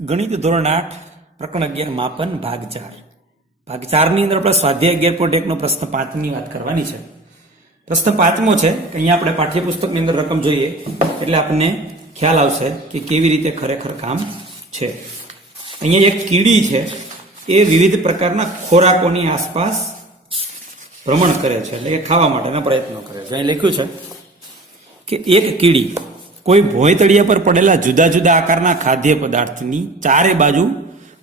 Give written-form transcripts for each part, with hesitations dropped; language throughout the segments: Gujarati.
ગણિત ધોરણ 8 પ્રકરણ 11 માપન ભાગ 4 ભાગ 4 ની અંદર આપણે સ્વાધ્યાય 11.1 નો પ્રશ્ન 5 ની વાત કરવાની છે. પ્રશ્ન 5મો છે કે અહીંયા આપણે પાઠ્યપુસ્તકની અંદર રકમ જોઈએ એટલે આપણને ખ્યાલ આવશે કે કેવી રીતે ખરેખર કામ છે. અહીંયા એક કીડી છે, એ વિવિધ પ્રકારના ખોરાકોની આસપાસ ભ્રમણ કરે છે, એટલે કે ખાવા માટેના પ્રયત્નો કરે છે. અહીં લખ્યું છે કે એક કીડી કોઈ ભોંયતળિયા પર પડેલા જુદા જુદા આકારના ખાદ્ય પદાર્થની ચારે બાજુ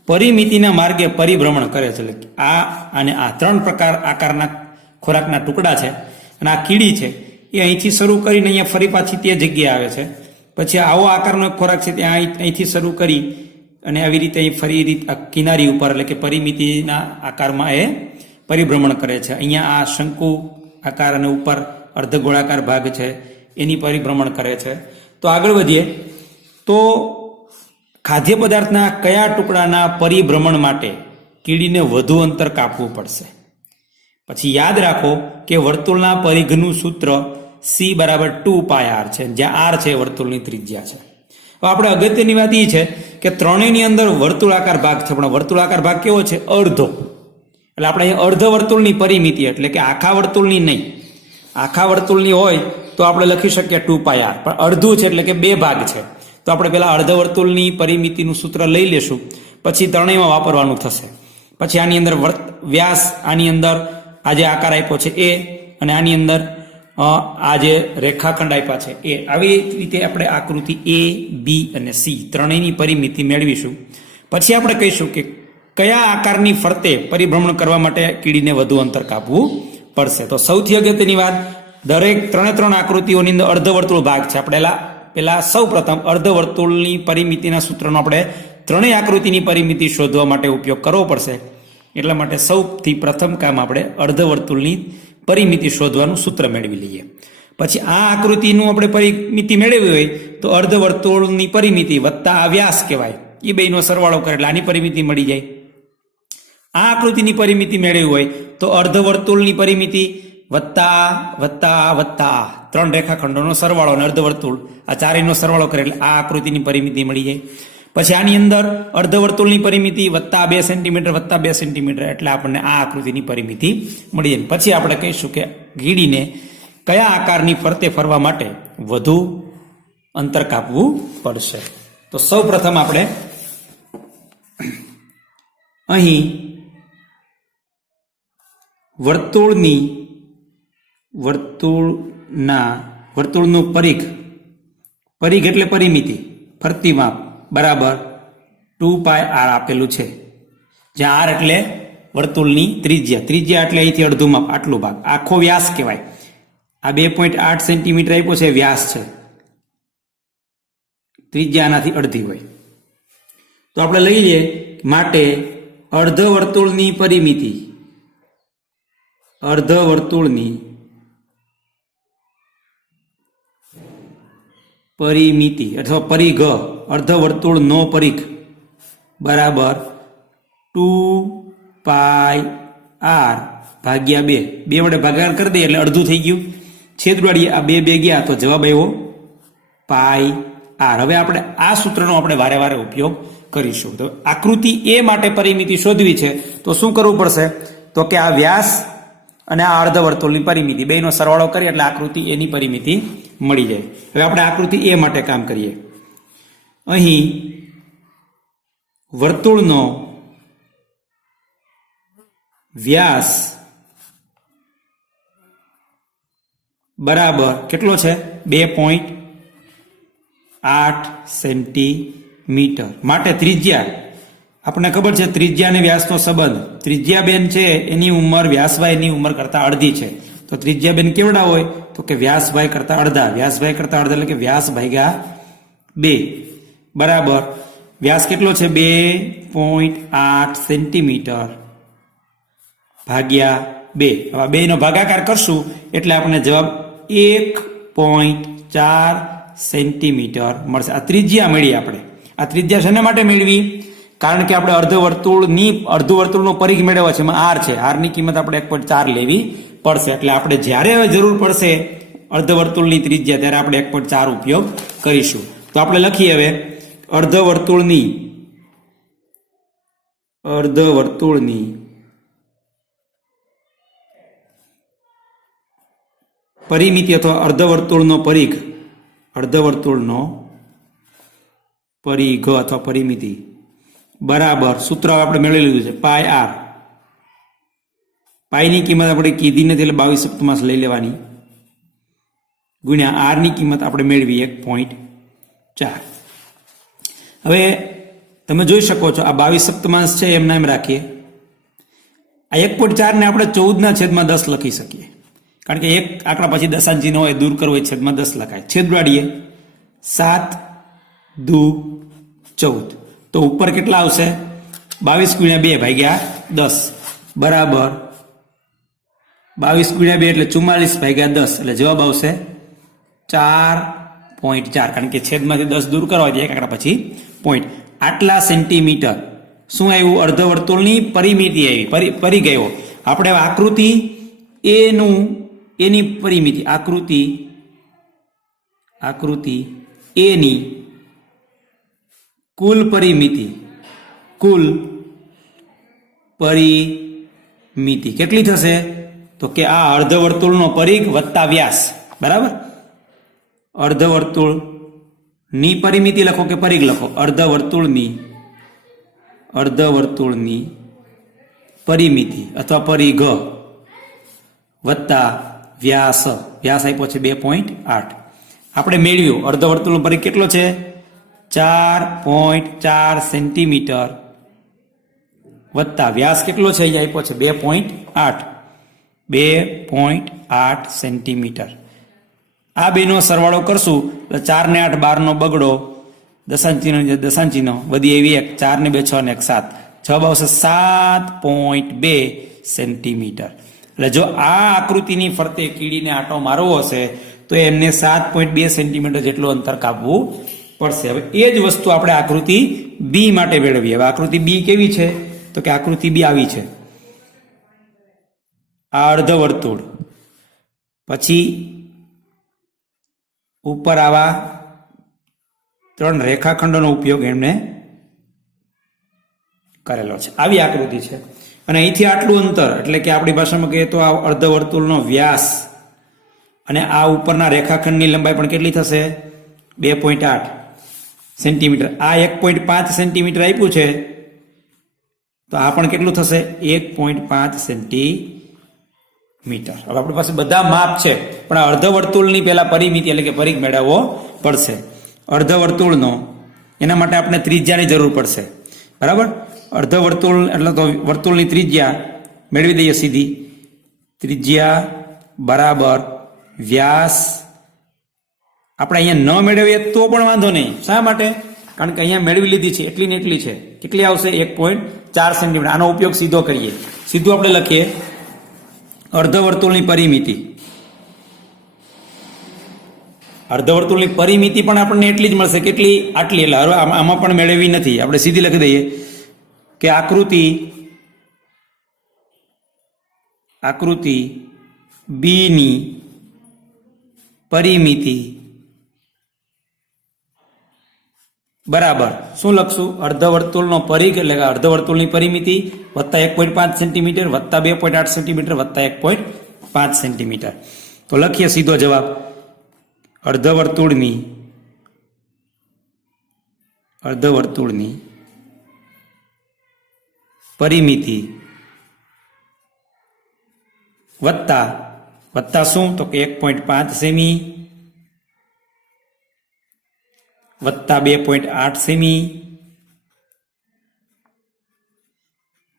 પરિમિતિના માર્ગે પરિભ્રમણ કરે છે. એટલે આ અને આ 3 પ્રકાર આકારના ખોરાકના ટુકડા છે અને આ કીડી છે એ અહીંથી શરૂ કરીને અહીંયા ફરી પાછી તે જગ્યાએ આવે છે. પછી આવો આકારનો ખોરાક છે ત્યાં અહીંથી શરૂ કરી અને આવી રીતે અહીં ફરી કિનારી ઉપર એટલે કે પરિમિતિના આકારમાં એ પરિભ્રમણ કરે છે. અહીંયા આ શંકુ આકાર અને ઉપર અર્ધગોળાકાર ભાગ છે એની પરિભ્રમણ કરે છે. તો આગળ વધીએ તો ખાદ્ય પદાર્થના કયા ટુકડાના પરિભ્રમણ માટે કીડીને વધુ અંતર કાપવું પડશે. પછી યાદ રાખો કે વર્તુળના પરિઘનું સૂત્ર C બરાબર 2πr છે, જ્યાં r છે વર્તુળની ત્રિજ્યા છે. હવે આપણે અગત્યની વાત એ છે કે ત્રણેયની અંદર વર્તુળાકાર ભાગ છે, પણ વર્તુળાકાર ભાગ કેવો છે? અડધો. એટલે આપણે અહીં અર્ધ વર્તુળની પરિમિતિ એટલે કે આખા વર્તુળની નહીં. આખા વર્તુળની હોય તો આપણે લખી શકીએ 2πr, પણ અડધું છે એટલે કે 2 ભાગ છે. તો આપણે પેલા અર્ધ વર્તુળની પરિમિતિનું સૂત્ર લઈ લેશું, પછી ત્રણેયમાં વાપરવાનું થશે. પછી આની અંદર વ્યાસ, આની અંદર આ જે આકાર આપ્યો છે એ, અને આની અંદર આ જે રેખાખંડ આપ્યા છે એ. આવી રીતે આપણે આકૃતિ A, B અને C ત્રણેયની પરિમિતિ મેળવીશું. પછી આપણે કહીશું કે કયા આકારની ફરતે પરિભ્રમણ કરવા માટે કીડીને વધુ અંતર કાપવું પડશે. તો સૌથી અગત્યની વાત, દરેક 3 આકૃતિઓની અંદર અર્ધવર્તુળ ભાગ છે. આપણે પેલા સૌ પ્રથમ અર્ધવર્તુળની પરિમિતિના સૂત્રનો આપણે ત્રણેય આકૃતિની પરિમિતિ શોધવા માટે ઉપયોગ કરવો પડશે. એટલા માટે સૌથી પ્રથમ કામ આપણે અર્ધવર્તુળની પરિમિતિ શોધવાનું સૂત્ર મેળવી લઈએ. પછી આ આકૃતિનું આપણે પરિમિતિ મેળવી હોય તો અર્ધવર્તુળની પરિમિતિ વત્તા આ વ્યાસ કહેવાય, એ બેનો સરવાળો કરે એટલે આની પરિમિતિ મળી જાય. આ આકૃતિની પરિમિતિ મેળવી હોય તો અર્ધવર્તુળની પરિમિતિ વત્તા વત્તા 3 રેખાખંડોનો સરવાળો અને અર્ધવર્તુળ આ ચારેયનો સરવાળો કરે એટલે આ આકૃતિની પરિમિતિ મળી જાય. પછી આની અંદર અર્ધવર્તુળની પરિમિતિ વત્તા 2 સેન્ટીમીટર વત્તા 2 સેન્ટીમીટર એટલે આપણને આ આકૃતિની પરિમિતિ મળી જાય. પછી આપણે કહીશું કે કીડીને કયા આકારની ફરતે ફરવા માટે વધુ અંતર કાપવું પડશે. તો સૌ પ્રથમ આપણે અહીં વર્તુળનું પરિઘ એટલે પરિમિતિ, ફરતી માપ બરાબર 2πr આપેલું છે, જ્યાં r એટલે વર્તુળની ત્રિજ્યા એટલે અહીંથી અડધું માપ આટલું ભાગ આખો વ્યાસ કહેવાય. આ 2.8 સેન્ટીમીટર આપ્યો છે વ્યાસ છે, ત્રિજ્યા આનાથી અડધી હોય. તો આપણે લઈ લઈએ માટે અર્ધવર્તુળની પરિમિતિ અથવા પરિઘ, અર્ધવર્તુળનો પરિઘ બરાબર 2πr ભાગ્યા 2 વડે ભાગાકાર કરી દઈએ એટલે અડધું થઈ ગયું. છેદવાડીએ આ 2 ગયા તો જવાબ આવ્યો πr. હવે આપણે આ સૂત્રનો આપણે વારે વારે ઉપયોગ કરીશું. તો આકૃતિ A માટે પરિમિતિ શોધવી છે તો શું કરવું પડશે? તો કે આ વ્યાસ અને આ અર્ધવર્તુળની પરિમિતિ બેનો સરવાળો કરીએ એટલે આકૃતિ A ની પરિમિતિ મળી જાય. હવે આપણે આકૃતિ A માટે કામ કરીએ. અહીં વર્તુળનો વ્યાસ બરાબર કેટલો છે? 2.8 સેન્ટીમીટર. માટે ત્રિજ્યા આપણને ખબર છે, ત્રિજ્યા અને વ્યાસનો સંબંધ. ત્રિજ્યા બેન છે એની ઉંમર વ્યાસભાઈ એની ઉંમર કરતા અડધી છે. તો ત્રિજ્યા બેન કેવડા હોય? તો કે વ્યાસભાઈ કરતા અડધા. વ્યાસભાઈ કરતા અડધા એટલે કે વ્યાસ ભાગ્યા 2 બરાબર વ્યાસ કેટલો છે? 2.8 સેન્ટીમીટર ભાગ્યા 2. હવે 2 નો ભાગાકાર કરશું એટલે આપણને જવાબ 1.4 સેન્ટીમીટર મળશે. આ ત્રિજ્યા મેળવી આપણે. આ ત્રિજ્યા શેના માટે મેળવી? કારણ કે આપણે અર્ધવર્તુળનો પરિઘ મેળવ્યો છે, એમાં r છે. r ની કિંમત આપણે 1.4 લેવી પડશે. એટલે આપણે જ્યારે જરૂર પડશે અર્ધવર્તુળની ત્રિજ્યા ત્યારે આપણે 1.4 ઉપયોગ કરીશું. તો આપણે લખીએ હવે અર્ધવર્તુળની અર્ધવર્તુળની પરિમિતિ અથવા અર્ધવર્તુળનો પરિઘ, અર્ધવર્તુળનો પરિઘ અથવા પરિમિતિ બરાબર સૂત્ર આપણે મેળવી લીધું છે પાય આર. પાયની કિંમત આપણે કીધી નથી એટલે 22 સપ્તમાંશ લઈ લેવાની ગુણ્યા આરની કિંમત આપણે મેળવી 1.4. હવે તમે જોઈ શકો છો આ 22 સપ્તમાંશ છે એમના એમ રાખીએ. આ 1.4 ને આપણે 14/10 લખી શકીએ કારણ કે એક આંકડા પછી દશાંશ ચિહ્ન હોય દૂર કરવો હોય છેદમાં 10 લખાય. છેદ ઉડાડીએ 7 દુ 14 તો ઉપર કેટલા આવશે 22 × 2 ભાગ્યા 10 બરાબર 22 × 2 એટલે 44 ભાગ્યા 10 એટલે જવાબ આવશે 4.4 કારણ કે છેદમાંથી 10 દૂર કરવા દે એક આંકડા પછી પોઈન્ટ. આટલા સેન્ટીમીટર શું આવ્યું અર્ધવર્તુળની પરિમિતિ આવી પરિઘ આવ્યો. આપણે આકૃતિ એની પરિમિતિ આકૃતિ એની કુલ પરિમિતિ કેટલી થશે તો કે આ અર્ધવર્તુળનો પરિઘ વત્તા વ્યાસ બરાબર. અર્ધવર્તુળની પરિમિતિ લખો કે પરિઘ લખો અર્ધવર્તુળની પરિમિતિ અથવા પરિઘ વત્તા વ્યાસ આપ્યો છે 2.8. આપણે મેળવ્યું અર્ધવર્તુળનો પરિઘ કેટલો છે 4.4 સેન્ટીમીટર વત્તા વ્યાસ કેટલો છે અહીંયા આપ્યો છે 2.8 સેન્ટીમીટર. આ બેનો સરવાળો કરશું એટલે 4 ને 8 12 નો બગડો દશાંશ ચિહ્ન વધી એવી 1 4 ને 2 6 ને 1 7 જવાબ આવશે 7.2 સેન્ટીમીટર. એટલે જો આ આકૃતિની ફરતે કીડીને આંટો મારવો હશે તો એમને 7.2 સેન્ટીમીટર જેટલું અંતર કાપવું પડશે. હવે એ જ વસ્તુ આપણે આકૃતિ બી માટે મેળવીએ. હવે આકૃતિ બી કેવી છે તો કે આકૃતિ બી આવી છે. આ અર્ધવર્તુળ પછી ઉપર આવા 3 રેખાખંડોનો ઉપયોગ એમણે કરેલો છે. આવી આકૃતિ છે અને અહીંથી આટલું અંતર એટલે કે આપણી ભાષામાં કહીએ તો આ અર્ધવર્તુળનો વ્યાસ અને આ ઉપરના રેખાખંડની લંબાઈ પણ કેટલી થશે 2.8 સેન્ટીમીટર. આ 1.5 સેન્ટીમીટર આપ્યું છે તો આ પણ કેટલું થશે 1.5 સેન્ટીમીટર. હવે આપણી પાસે બધા માપ છે પણ આ અર્ધવર્તુળની પહેલા પરિમિતિ એટલે કે પરિઘ મેળવવો પડશે. અર્ધવર્તુળનો એના માટે આપણે ત્રિજ્યાની જરૂર પડશે બરાબર. અર્ધવર્તુળ એટલે તો વર્તુળની ત્રિજ્યા મેળવી દઈએ સીધી. ત્રિજ્યા બરાબર વ્યાસ આપણે અહીંયા ન મેળવીએ તો પણ વાંધો નહીં. શા માટે કારણ કે અહીંયા મેળવી લીધી છે એટલી ને એટલી છે. કેટલી આવશે 1.4 સેન્ટીમીટર. આનો ઉપયોગ સીધો કરીએ. સીધું આપણે લખીએ અર્ધવર્તુળની પરિમિતિ. અર્ધવર્તુળની પરિમિતિ પણ આપણને એટલી જ મળશે કેટલી આટલી. એટલે હવે આમાં પણ મેળવી નથી આપણે સીધી લખી દઈએ કે આકૃતિ બી ની પરિમિતિ બરાબર શું લખશું અર્ધવર્તુળનો પરિઘ એટલે કે અર્ધવર્તુળની પરિમિતિ વત્તા 1.5 સેન્ટીમીટર વત્તા 2.8 સેન્ટીમીટર વત્તા 1.5 સેન્ટીમીટર. તો લખીએ સીધો જવાબ અર્ધવર્તુળની પરિમિતિ વત્તા શું તો કે 1.5 સેમી વત્તા 2.8 સેમી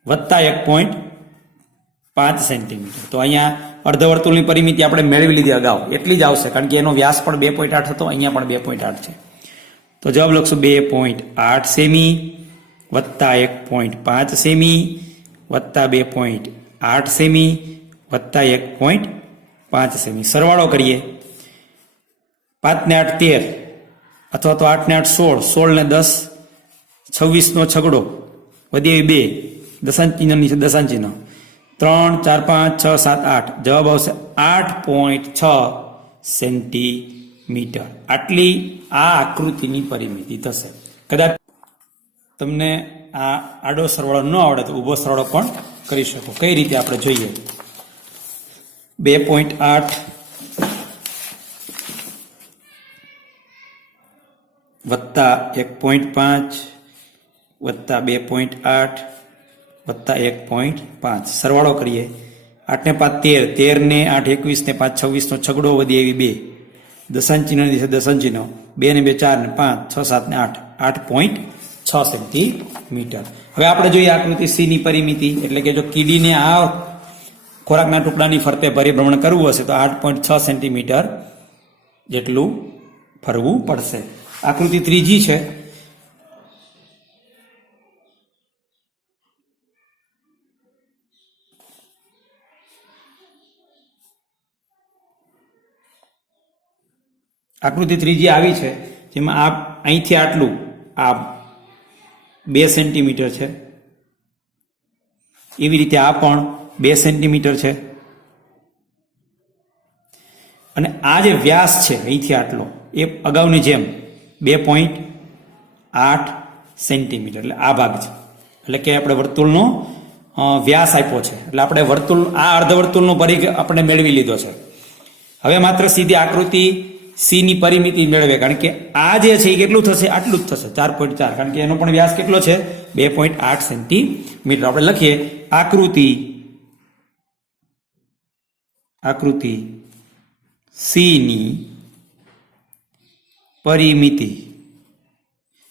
વત્તા 1.5 સેન્ટીમીટર. તો અહીંયા અર્ધવર્તુળની પરિમિતિ આપણે મેળવી લીધી અગાઉ એટલી જ આવશે કારણ કે એનો વ્યાસ પણ 2.8 હતો અહીંયા પણ 2.8 છે. તો જવાબ લખશું 2.8 સેમી વત્તા 1.5 સેમી વત્તા 2.8 સેમી વત્તા 1.5 સેમી. સરવાળો કરીએ 5 ને 8 13 અથવા તો 8 ને 8 16 ને 10 26 નો છગડો વધી 2 દશાંશ ચિહ્ન નીચે દશાંશ ચિહ્ન 3 4 5 6 7 8 જવાબ આવશે 8.6 સેન્ટીમીટર. આટલી આ આકૃતિની પરિમિતિ થશે. કદાચ તમને આ આડો સરવાળો ન આવડે તો ઊભો સરવાળો પણ કરી શકો. કઈ રીતે આપણે જોઈએ. 2.8 વત્તા 1.5 વત્તા 2.8 વત્તા 1.5 સરવાળો કરીએ. 8 ને 5 13, 13 ને 8 21 ને 5 26 નો છગડો વધી એવી 2 દશાંશ ચિહ્ન ની દશાંશ ચિહ્ન 2 ને 2 4 ને 5 6 7 ને 8 8.6 સેન્ટીમીટર. હવે આપણે જોઈએ આકૃતિ સી ની પરિમિતિ, એટલે કે જો કીડીને આ ખોરાકના ટુકડાની ફરતે પરિભ્રમણ કરવું હશે તો 8.6 સેન્ટીમીટર જેટલું ફરવું પડશે. આકૃતિ ત્રીજી છે. આકૃતિ ત્રીજી આવી છે જેમાં આ અહીંથી આટલું આ 2 સેન્ટીમીટર છે, એવી રીતે આ પણ 2 સેન્ટીમીટર છે, અને આ જે વ્યાસ છે અહીંથી આટલો એ અગાઉની જેમ 2.8 સેન્ટીમીટર, એટલે આ ભાગ છે. એટલે કે આપણે વર્તુળનો વ્યાસ આપ્યો છે, એટલે આપણે વર્તુળ આ અર્ધવર્તુળનો પરિઘ આપણે મેળવી લીધો છે. હવે માત્ર સીધી આકૃતિ સી ની પરિમિતિ મેળવે, કારણ કે આ જે છે એ કેટલું થશે, આટલું જ થશે 4.4, કારણ કે એનો પણ વ્યાસ કેટલો છે 2.8 સેન્ટીમીટર. આપણે લખીએ આકૃતિ સી ની પરિમિતિ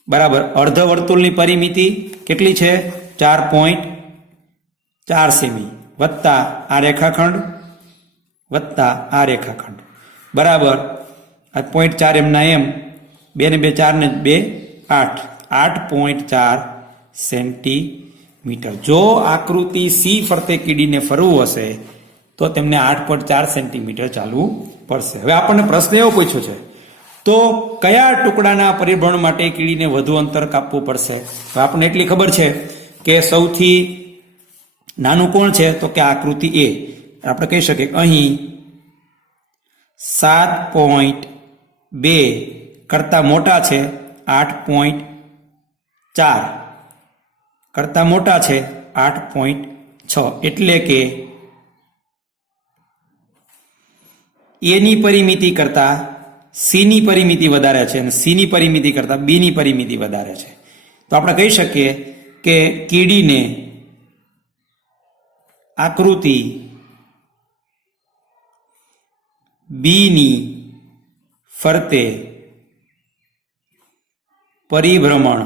બરાબર અર્ધવર્તુળની પરિમિતિ કેટલી છે 4.4 સેમી વત્તા આ રેખાખંડ વત્તા આ રેખાખંડ બરાબર 0.4 એમના એમ 2 ને 2 4 ને 2 8.4 સેન્ટીમીટર. જો આકૃતિ સી ફરતે કીડીને ફરવું હશે તો તેમને 8.4 સેન્ટીમીટર ચાલવું પડશે. હવે આપણને પ્રશ્ન એવો પૂછ્યો છે તો કયા ટુકડાના પરિભ્રમણ માટે કીડીને વધુ અંતર કાપવું પડશે. તો આપણને એટલી ખબર છે કે સૌથી નાનું કોણ છે તો કે આકૃતિ એ. આપણે કહી શકીએ કે અહીં 7.2 કરતા મોટા છે 8.4 કરતા મોટા છે 8.6, એટલે કે એની પરિમિતિ કરતા સી ની પરિમિતિ વધારે છે અને સી ની પરિમિતિ કરતા બી ની પરિમિતિ વધારે છે. તો આપણે કહી શકીએ કે કીડીને આકૃતિ બી ની ફરતે પરિભ્રમણ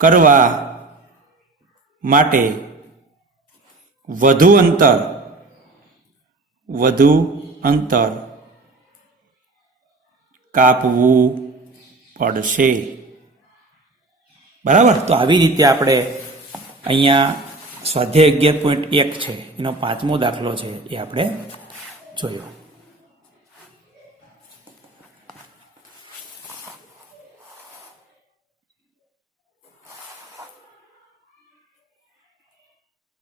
કરવા માટે વધુ અંતર કાપવું પડશે. બરાબર. તો આવી રીતે આપણે અહીંયા સ્વાધ્યાય 11.1 છે એનો 5મો દાખલો છે એ આપણે જોયો.